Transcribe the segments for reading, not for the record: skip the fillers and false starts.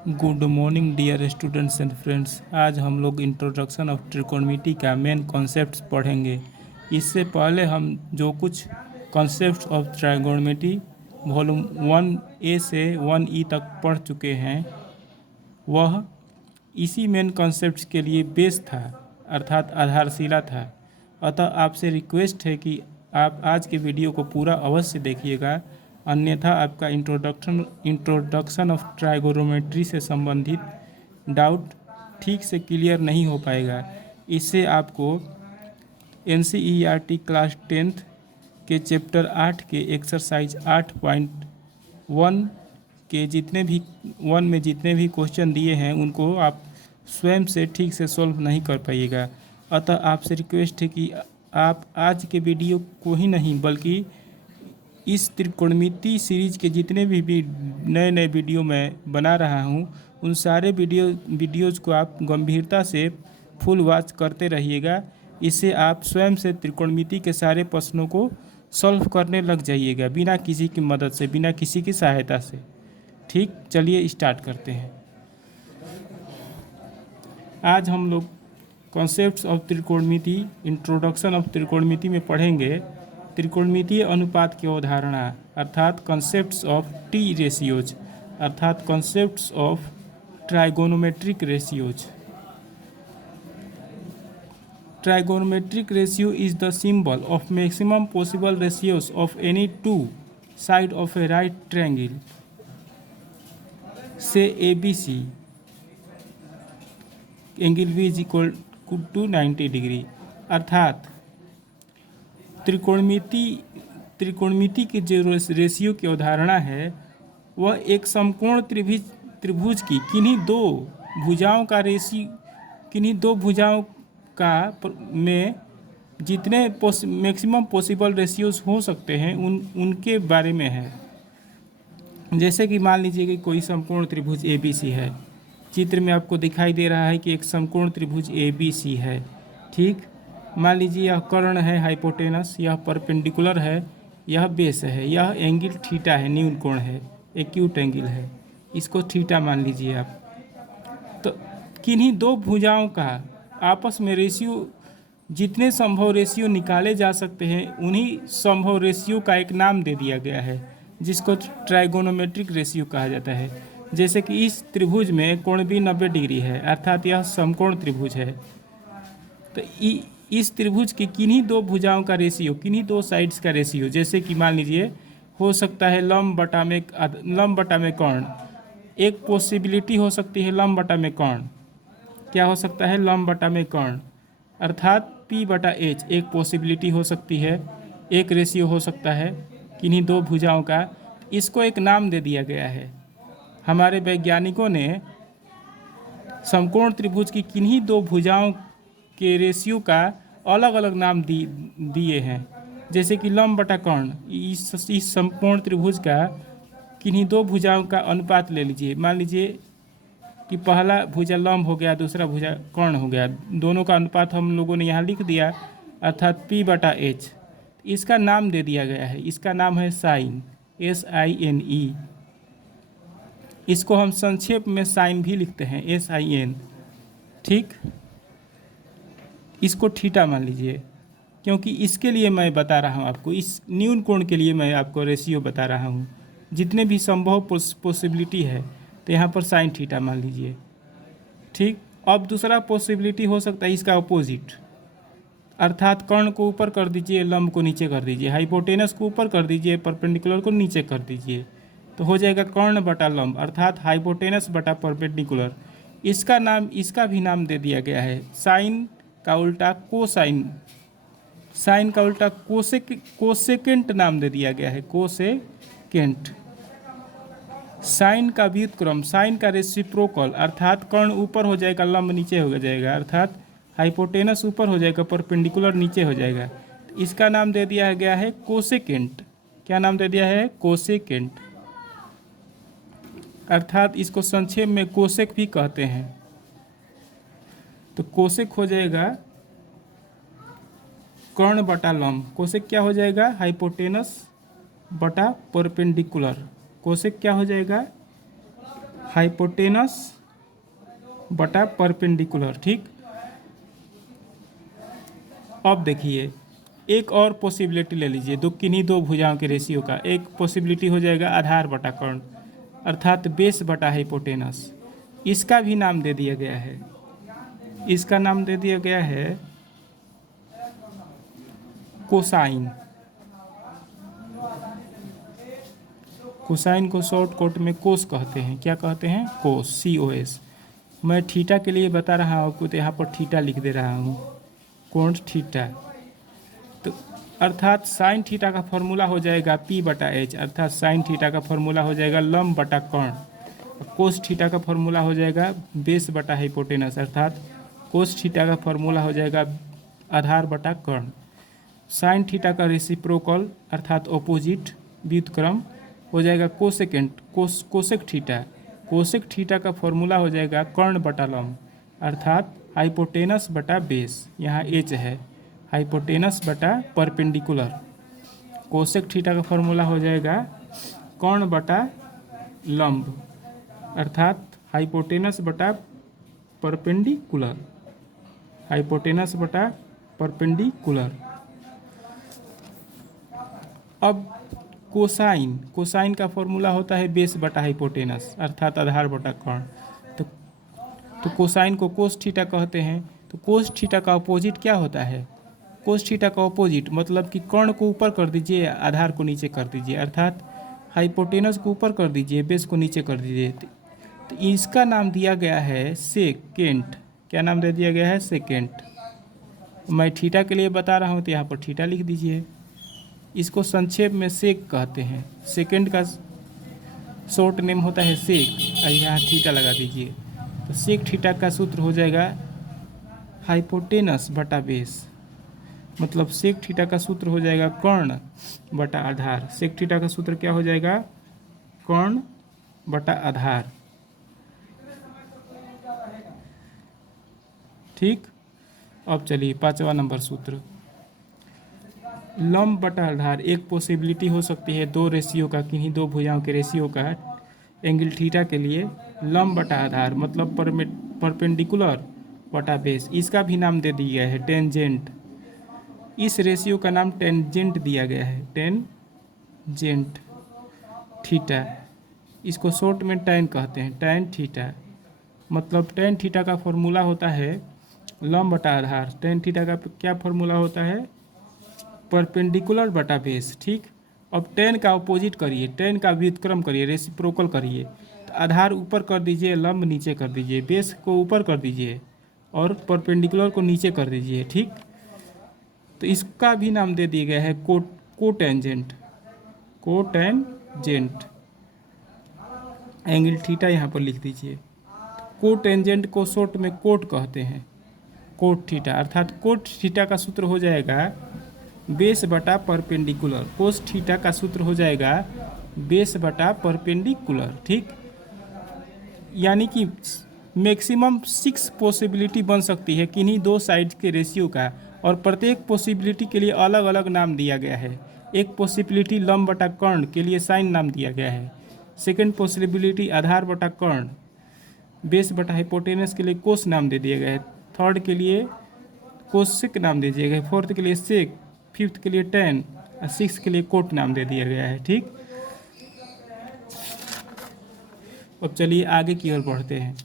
Good morning dear students and friends. आज हम लोग इंट्रोडक्शन ऑफ ट्रिकोणमिति का मेन कॉन्सेप्ट्स पढ़ेंगे। इससे पहले हम जो कुछ concepts of trigonometry volume 1A से 1E तक पढ़ चुके हैं, वह इसी मेन कॉन्सेप्ट्स के लिए बेस था, अर्थात आधारशिला था। अतः आपसे रिक्वेस्ट है कि आप आज के वीडियो को पूरा अवश्य देखिएगा, अन्यथा आपका इंट्रोडक्शन ऑफ ट्राइगोनोमेट्री से संबंधित डाउट ठीक से क्लियर नहीं हो पाएगा। इससे आपको NCERT क्लास 10th के चैप्टर 8 के एक्सरसाइज 8.1 के जितने भी क्वेश्चन दिए हैं उनको आप स्वयं से ठीक से सॉल्व नहीं कर पाइएगा। अतः आपसे रिक्वेस्ट है कि आप आज के वीडियो को ही नहीं बल्कि इस त्रिकोणमिति सीरीज के जितने भी नए नए वीडियो मैं बना रहा हूं, उन सारे वीडियोज़ को आप गंभीरता से फुल वॉच करते रहिएगा। इससे आप स्वयं से त्रिकोणमिति के सारे प्रश्नों को सॉल्व करने लग जाइएगा, बिना किसी की मदद से, बिना किसी की सहायता से। ठीक, चलिए स्टार्ट करते हैं। आज हम लोग कॉन्सेप्ट्स ऑफ त्रिकोणमिति, इंट्रोडक्शन ऑफ त्रिकोणमिति में पढ़ेंगे त्रिकोणमितीय अनुपात की अवधारणा, अर्थात कॉन्सेप्ट्स ऑफ टी रेशियोज, अर्थात concepts of trigonometric ratios. Trigonometric ratio is the symbol of maximum possible ratios of any two side of a right triangle, say ABC, angle B is equal to 90 degree. अर्थात त्रिकोणमिति की जो ratio की अवधारणा है वह एक समकोण त्रिभुज की किन्हीं दो भुजाओं का में जितने मैक्सिमम पॉसिबल रेशियोज हो सकते हैं उनके बारे में है। जैसे कि मान लीजिए कि कोई समकोण त्रिभुज ABC है। चित्र में आपको दिखाई दे रहा है कि एक समकोण त्रिभुज ABC है। ठीक, मान लीजिए यह कर्ण है हाइपोटेनस, यह परपेंडिकुलर है, यह बेस है, यह एंगल थीटा है, न्यून कोण है, एक्यूट एंगल है, इसको थीटा मान लीजिए आप। तो किन्हीं दो भुजाओं का आपस में रेशियो, जितने संभव रेशियो निकाले जा सकते हैं उन्हीं संभव रेशियो का एक नाम दे दिया गया है, जिसको ट्राइगोनोमेट्रिक रेशियो कहा जाता है। जैसे कि इस त्रिभुज में कोण भी 90 डिग्री है, अर्थात यह समकोण त्रिभुज है। तो इस त्रिभुज की किन्हीं दो भुजाओं का रेशियो, किन्हीं दो साइड्स का रेशियो, जैसे कि मान लीजिए हो सकता है लंब बटा में कर्ण। एक पॉसिबिलिटी हो सकती है लंब बटा में कर्ण। क्या हो सकता है? लंब बटा में कर्ण, अर्थात P/H एक पॉसिबिलिटी हो सकती है, एक रेशियो हो सकता है किन्हीं दो भुजाओं का। इसको एक नाम दे दिया गया है। हमारे वैज्ञानिकों ने समकोण त्रिभुज की किन्हीं दो भुजाओं के रेशियो का अलग अलग नाम दिए हैं। जैसे कि लंब बटा कर्ण, इस समकोण त्रिभुज का किन्हीं दो भुजाओं का अनुपात ले लीजिए। मान लीजिए कि पहला भुजा लंब हो गया, दूसरा भुजा कर्ण हो गया, दोनों का अनुपात हम लोगों ने यहाँ लिख दिया, अर्थात P/H। इसका नाम दे दिया गया है, इसका नाम है साइन, SINE। इसको हम संक्षेप में साइन भी लिखते हैं, SIN। ठीक, इसको थीटा मान लीजिए, क्योंकि इसके लिए मैं बता रहा हूँ आपको, इस न्यून कोण के लिए मैं आपको रेशियो बता रहा हूँ। जितने भी संभव पॉसिबिलिटी है तो यहाँ पर साइन थीटा मान लीजिए। ठीक, अब दूसरा पॉसिबिलिटी हो सकता है इसका अपोजिट, अर्थात कर्ण को ऊपर कर दीजिए, लंब को नीचे कर दीजिए, हाइपोटेनस को ऊपर कर दीजिए, परपेंडिकुलर को नीचे कर दीजिए, तो हो जाएगा कर्ण बटा लंब, अर्थात हाइपोटेनस बटा परपेंडिकुलर। इसका भी नाम दे दिया गया है साइन का उल्टा कोसाइन, साइन का उल्टा कोसेकेंट नाम दे दिया गया है, कोसेकेंट। साइन का व्युत्क्रम, साइन का रेसिप्रोकल, अर्थात कर्ण ऊपर हो जाएगा, लंब नीचे हो जाएगा, अर्थात हाइपोटेनस ऊपर हो जाएगा, परपेंडिकुलर नीचे हो जाएगा। इसका नाम दे दिया गया है कोसेकेंट। क्या नाम दे दिया है? कोसेकेंट। अर्थात इसको संक्षेप में कोसेक भी कहते हैं। तो कोसेक हो जाएगा कर्ण बटा लंब। कोसेक क्या हो जाएगा? हाइपोटेनस बटा परपेंडिकुलर। कोसेक क्या हो जाएगा? हाइपोटेनस बटा परपेंडिकुलर। ठीक, अब देखिए एक और पॉसिबिलिटी ले लीजिए, किन्हीं दो भुजाओं के रेशियो का। एक पॉसिबिलिटी हो जाएगा आधार बटा कर्ण, अर्थात बेस बटा हाइपोटेनस। इसका भी नाम दे दिया गया है, इसका नाम दे दिया गया है कोसाइन। कोसाइन को शॉर्ट कोट में कोस कहते हैं। क्या कहते हैं? कोस, COS। मैं थीटा के लिए बता रहा हूँ, तो यहाँ पर थीटा लिख दे रहा हूँ, कोण थीटा। तो अर्थात साइन थीटा का फॉर्मूला हो जाएगा P बटा H, अर्थात साइन थीटा का फॉर्मूला हो जाएगा लंब बटा कर्ण। कोस थीटा का फॉर्मूला हो जाएगा बेस बटा हाइपोटेनस, अर्थात कोस थीटा का फॉर्मूला हो जाएगा आधार बटा कर्ण। साइन थीटा का रेसिप्रोकल अर्थात ऑपोजिट व्युत्क्रम हो जाएगा cosecant, cosec theta. Cosec theta का फॉर्मूला हो जाएगा कर्ण बटा लंब, अर्थात हाइपोटेनस बटा बेस, यहाँ H है, हाइपोटेनस बटा परपेंडिकुलर। कोसेक थीटा का फॉर्मूला हो जाएगा कर्ण बटा लंब, अर्थात हाइपोटेनस बटा परपेंडिकुलर, हाइपोटेनस बटा परपेंडिकुलर। अब कोसाइन, कोसाइन का फॉर्मूला होता है बेस बटा हाइपोटेनस, अर्थात आधार बटा कर्ण। तो कोसाइन को कोस थीटा कहते हैं। तो कोस थीटा का अपोजिट क्या होता है? कोस थीटा का अपोजिट मतलब कि कर्ण को ऊपर कर दीजिए, आधार को नीचे कर दीजिए, अर्थात हाइपोटेनस को ऊपर कर दीजिए, बेस को नीचे कर दीजिए। तो इसका नाम दिया गया है सेकेंट। क्या नाम दे दिया गया है? सेकेंट। मैं थीटा के लिए बता रहा हूँ, तो यहाँ पर थीटा लिख दीजिए। इसको संक्षेप में सेक कहते हैं। सेकेंड का शॉर्ट नेम होता है सेक, और यहाँ थीटा लगा दीजिए। तो सेक थीटा का सूत्र हो जाएगा हाइपोटेनस बटा बेस, मतलब सेक थीटा का सूत्र हो जाएगा कर्ण बटा आधार। सेक थीटा का सूत्र क्या हो जाएगा? कर्ण बटा आधार। ठीक, अब चलिए 5वां नंबर सूत्र, लंब बटा आधार। एक पॉसिबिलिटी हो सकती है दो रेशियो का, किन्हीं दो भुजाओं के रेशियो का एंगल थीटा के लिए लंब बटा आधार, मतलब परपेंडिकुलर बटा बेस। इसका भी नाम दे दिया है टेंजेंट। इस रेशियो का नाम टेंजेंट दिया गया है, टेंजेंट थीटा। इसको शॉर्ट में टैन कहते हैं, टैन थीटा। मतलब टैन थीटा का फॉर्मूला होता है लंब बटा आधार। टैन थीटा का क्या फॉर्मूला होता है? परपेंडिकुलर बटा बेस। ठीक, अब टेन का अपोजिट करिए, टेन का व्युत्क्रम करिए, रेसिप्रोकल करिए। तो आधार ऊपर कर दीजिए, लंब नीचे कर दीजिए, बेस को ऊपर कर दीजिए और परपेंडिकुलर को नीचे कर दीजिए। ठीक, तो इसका भी नाम दे दिया गया है कोटेंजेंट, कोटेंजेंट। एंगल थीटा यहाँ पर लिख दीजिए। कोटेंजेंट को शॉर्ट में कोट कहते हैं, कोट थीटा, अर्थात कोट थीटा का सूत्र हो जाएगा बेस बटा परपेंडिकुलर। कोस थीटा का सूत्र हो जाएगा बेस बटा परपेंडिकुलर। ठीक, यानी कि मैक्सिमम 6 पॉसिबिलिटी बन सकती है किन्हीं दो साइड के रेशियो का, और प्रत्येक पॉसिबिलिटी के लिए अलग अलग नाम दिया गया है। एक पॉसिबिलिटी लंब बटा कर्ण के लिए साइन नाम दिया गया है। सेकेंड पॉसिबिलिटी आधार बटा कर्ण, बेस बटा हाइपोटेनस के लिए कोस नाम दे दिया गया है। थर्ड के लिए कोसेक नाम दे दिया गया है। फोर्थ के लिए सेक, फिफ्थ के लिए टैन, और सिक्स के लिए कोट नाम दे दिया गया है। ठीक, अब चलिए आगे की ओर बढ़ते हैं।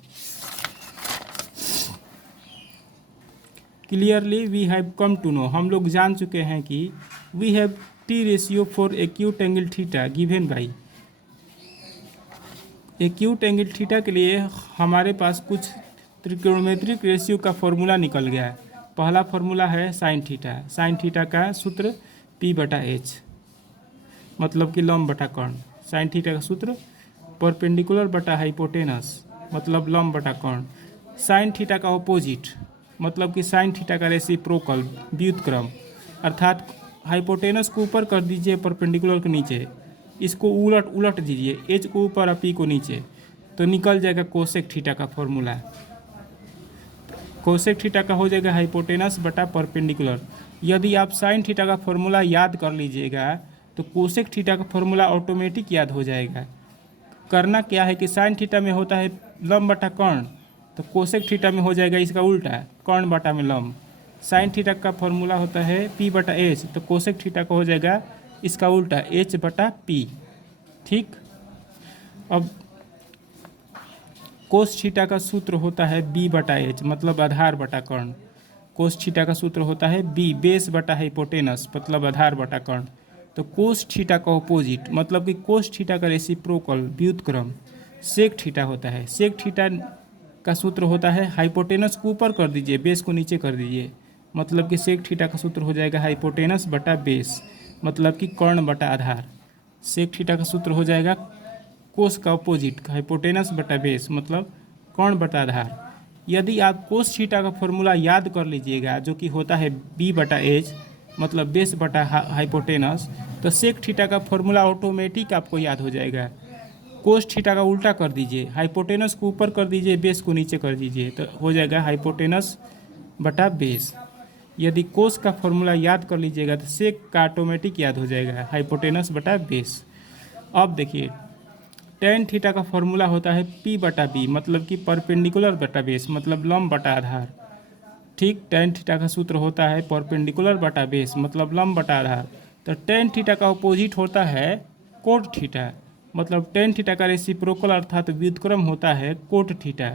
Clearly we have come to know, हम लोग जान चुके हैं कि we have T ratio for acute angle theta given by. Acute angle theta के लिए हमारे पास कुछ त्रिकोणमितिक रेशियो का फॉर्मूला निकल गया है। पहला फॉर्मूला है साइन थीटा। साइन थीटा का सूत्र P बटा H, मतलब कि लंब बटा कर्ण। साइन थीटा का सूत्र परपेंडिकुलर बटा हाइपोटेनस, मतलब लंब बटा कर्ण। साइन थीटा का अपोजिट, मतलब कि साइन थीटा का रेसिप्रोकल व्युत्क्रम, अर्थात हाइपोटेनस को ऊपर कर दीजिए, परपेंडिकुलर के नीचे, इसको उलट दीजिए, H को ऊपर और P को नीचे, तो निकल जाएगा कोसेक थीटा का फॉर्मूला। कोसेक थीटा का हो जाएगा हाइपोटेनस बटा परपेंडिकुलर। यदि आप साइन थीटा का फॉर्मूला याद कर लीजिएगा तो कोसेक थीटा का फॉर्मूला ऑटोमेटिक याद हो जाएगा। करना क्या है कि साइन थीटा में होता है लंब बटा कर्ण, तो कोसेक थीटा में हो जाएगा इसका उल्टा, कर्ण बटा में लंब। साइन थीटा का फॉर्मूला होता है पी बटा एच, तो कोसेक थीटा का हो जाएगा इसका उल्टा एच बटा पी। ठीक, अब कोस थीटा का सूत्र होता है बी बटा एच, मतलब आधार बटा कर्ण। कोस थीटा का सूत्र होता है बी बेस बटा हाइपोटेनस, मतलब आधार बटा कर्ण। तो कोस थीटा का ऑपोजिट, मतलब कि कोस थीटा का रेसिप्रोकल व्युत्क्रम सेक थीटा होता है। सेक थीटा का सूत्र होता है हाइपोटेनस को ऊपर कर दीजिए, बेस को नीचे कर दीजिए, मतलब कि सेक थीटा का सूत्र हो जाएगा हाइपोटेनस बटा बेस, मतलब कि कर्ण बटा आधार। सेक थीटा का सूत्र हो जाएगा कोस का अपोजिट हाइपोटेनस बटा बेस, मतलब कर्ण बटा आधार। यदि आप कोस थीटा का फॉर्मूला याद कर लीजिएगा जो कि होता है बी बटा एच, मतलब बेस बटा हाइपोटेनस, तो सेक थीटा का फॉर्मूला ऑटोमेटिक आपको याद हो जाएगा। कोस थीटा का उल्टा कर दीजिए, हाइपोटेनस को ऊपर कर दीजिए, बेस को नीचे कर दीजिए, तो हो जाएगा हाइपोटेनस बटा बेस। यदि कोस का फॉर्मूला याद कर लीजिएगा तो सेक का ऑटोमेटिक याद हो जाएगा हाइपोटेनस बटा बेस। अब देखिए टेन थीटा का फॉर्मूला होता है पी बटा बी, मतलब कि परपेंडिकुलर बटा बेस, मतलब लंब बटा आधार। ठीक, टेन थीटा का सूत्र होता है परपेंडिकुलर बटा बेस, मतलब लंब बटा आधार। तो टेन थीटा का अपोजिट होता है कोट थीटा, मतलब टेन थीटा का रेसिप्रोकल अर्थात व्युत्क्रम होता है कोट थीटा।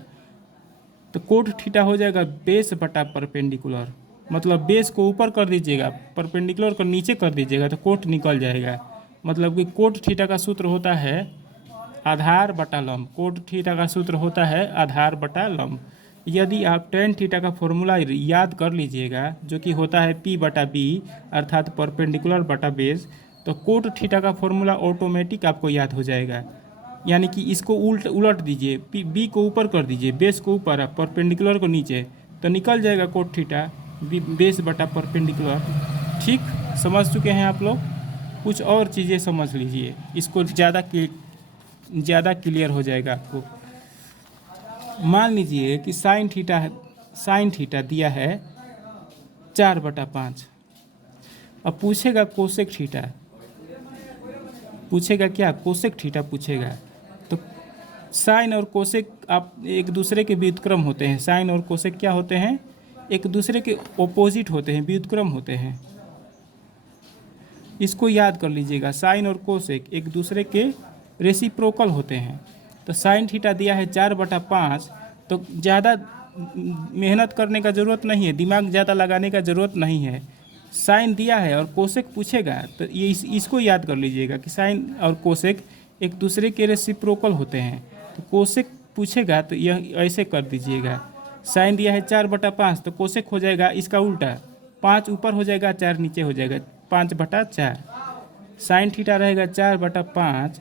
तो कोट थीटा हो जाएगा बेस बटा परपेंडिकुलर, मतलब बेस को ऊपर कर दीजिएगा, परपेंडिकुलर को नीचे कर दीजिएगा तो कोट निकल जाएगा। मतलब कि कोट थीटा का सूत्र होता है आधार बटा लंब। कोट थीटा का सूत्र होता है आधार बटा लंब। यदि आप टेन थीटा का फॉर्मूला याद कर लीजिएगा जो कि होता है पी बटा बी अर्थात परपेंडिकुलर बटा बेस, तो कोट थीटा का फॉर्मूला ऑटोमेटिक आपको याद हो जाएगा। यानी कि इसको उलट दीजिए, बी को ऊपर कर दीजिए, बेस को ऊपर, परपेंडिकुलर को नीचे, तो निकल जाएगा कोट थीटा बेस बटा परपेंडिकुलर। ठीक, समझ चुके हैं आप लोग? कुछ और चीज़ें समझ लीजिए, इसको ज़्यादा क्लियर हो जाएगा आपको। मान लीजिए कि साइन थीटा दिया है 4/5। अब पूछेगा कोसेक थीटा, पूछेगा क्या, कोसेक थीटा पूछेगा। तो साइन और कोसेक आप एक दूसरे के व्युत्क्रम होते हैं। साइन और कोसेक क्या होते हैं, एक दूसरे के ऑपोजिट होते हैं, व्युत्क्रम होते हैं। इसको याद कर लीजिएगा, साइन और कोसेक एक दूसरे के रेसिप्रोकल होते हैं। तो साइन थीटा दिया है 4/5, तो ज़्यादा मेहनत करने का ज़रूरत नहीं है, दिमाग ज़्यादा लगाने का ज़रूरत नहीं है। साइन दिया है और कोसेक पूछेगा तो ये इसको याद कर लीजिएगा कि साइन और कोसेक एक दूसरे के रेसिप्रोकल होते हैं। तो कोसेक पूछेगा तो यह ऐसे कर दीजिएगा, साइन दिया है 4/5, तो कोसेक हो जाएगा इसका उल्टा, 5 ऊपर हो जाएगा 4 नीचे हो जाएगा, 5/4। साइन थीटा रहेगा 4/5,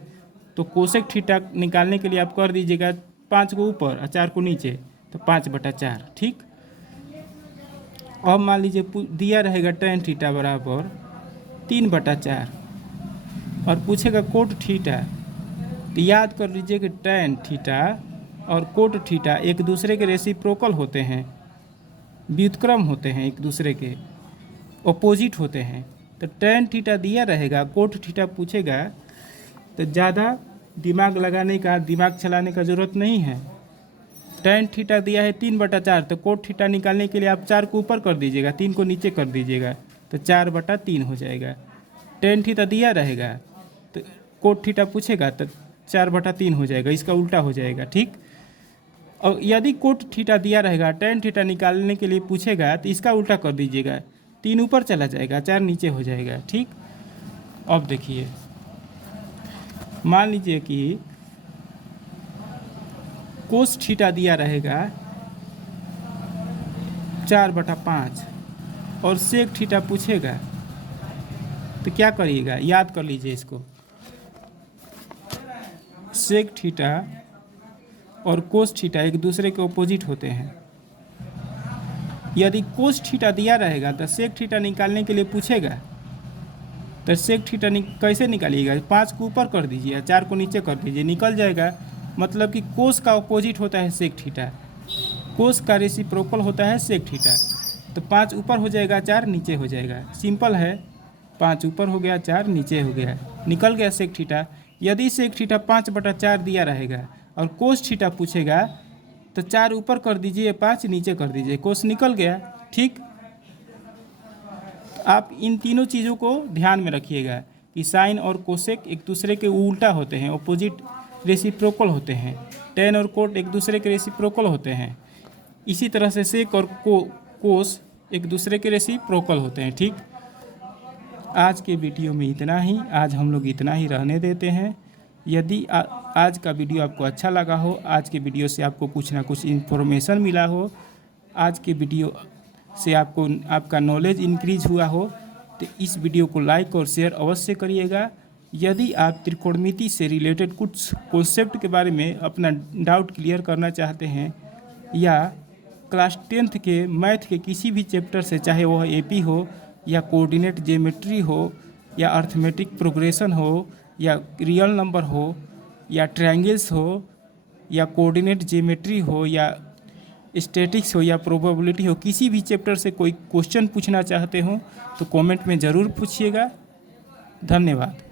तो कोसेक थीटा निकालने के लिए आप कर दीजिएगा 5 को ऊपर और 4 को नीचे, तो 5/4। ठीक, अब मान लीजिए दिया रहेगा टेन थीटा बराबर 3/4 और पूछेगा कोट थीटा। तो याद कर लीजिए कि टेन थीटा और कोट थीटा एक दूसरे के रेसिप्रोकल होते हैं, व्युत्क्रम होते हैं, एक दूसरे के ऑपोजिट होते हैं। तो टेन थीटा दिया रहेगा, कोट थीटा पूछेगा, तो ज़्यादा दिमाग लगाने का, दिमाग चलाने का ज़रूरत नहीं है। टेन थीटा दिया है 3/4, तो कोट थीटा निकालने के लिए आप 4 को ऊपर कर दीजिएगा, 3 को नीचे कर दीजिएगा, तो 4/3 हो जाएगा। टेन थीटा दिया रहेगा तो कोट थीटा पूछेगा तो 4/3 हो जाएगा, इसका उल्टा हो जाएगा। ठीक, और यदि कोट थीटा दिया रहेगा, टेन थीटा निकालने के लिए पूछेगा तो इसका उल्टा कर दीजिएगा, 3 ऊपर चला जाएगा, 4 नीचे हो जाएगा। ठीक, अब देखिए मान लीजिए कि कोस थीटा दिया रहेगा 4/5 और सेक थीटा पूछेगा, तो क्या करिएगा, याद कर लीजिए इसको। सेक थीटा और कोस थीटा एक दूसरे के ऑपोजिट होते हैं। यदि कोस थीटा दिया रहेगा तो सेक थीटा निकालने के लिए पूछेगा, तो सेक थीटा कैसे निकालिएगा, 5 को ऊपर कर दीजिए, 4 को नीचे कर दीजिए, निकल जाएगा। मतलब कि कोस का ऑपोजिट होता है सेक थीटा, कोस का रेसिप्रोकल होता है सेक थीटा। तो 5 ऊपर हो जाएगा, 4 नीचे हो जाएगा, सिंपल है। 5 ऊपर हो गया, 4 नीचे हो गया, निकल गया सेक थीटा। यदि इसे एक थीटा 5/4 दिया रहेगा और कोस थीटा पूछेगा तो 4 ऊपर कर दीजिए, 5 नीचे कर दीजिए, कोस निकल गया। ठीक, आप इन तीनों चीज़ों को ध्यान में रखिएगा कि साइन और कोसेक एक दूसरे के उल्टा होते हैं, ऑपोजिट रेसिप्रोकल होते हैं। टेन और कोट एक दूसरे के रेसिप्रोकल होते हैं। इसी तरह से सेक और कोस एक दूसरे के रेसिप्रोकल होते हैं। ठीक, आज के वीडियो में इतना ही। आज हम लोग इतना ही रहने देते हैं। यदि आज का वीडियो आपको अच्छा लगा हो, आज के वीडियो से आपको कुछ ना कुछ इन्फॉर्मेशन मिला हो, आज के वीडियो से आपका नॉलेज इंक्रीज हुआ हो, तो इस वीडियो को लाइक और शेयर अवश्य करिएगा। यदि आप त्रिकोणमिति से रिलेटेड कुछ कॉन्सेप्ट के बारे में अपना डाउट क्लियर करना चाहते हैं या क्लास 10th के मैथ के किसी भी चैप्टर से, चाहे वह एपी हो या कोऑर्डिनेट ज्योमेट्री हो या अर्थमेटिक प्रोग्रेशन हो या रियल नंबर हो या ट्रायंगल्स हो या कोऑर्डिनेट ज्योमेट्री हो या स्टैटिक्स हो या प्रोबेबिलिटी हो, किसी भी चैप्टर से कोई क्वेश्चन पूछना चाहते हो तो कमेंट में ज़रूर पूछिएगा। धन्यवाद।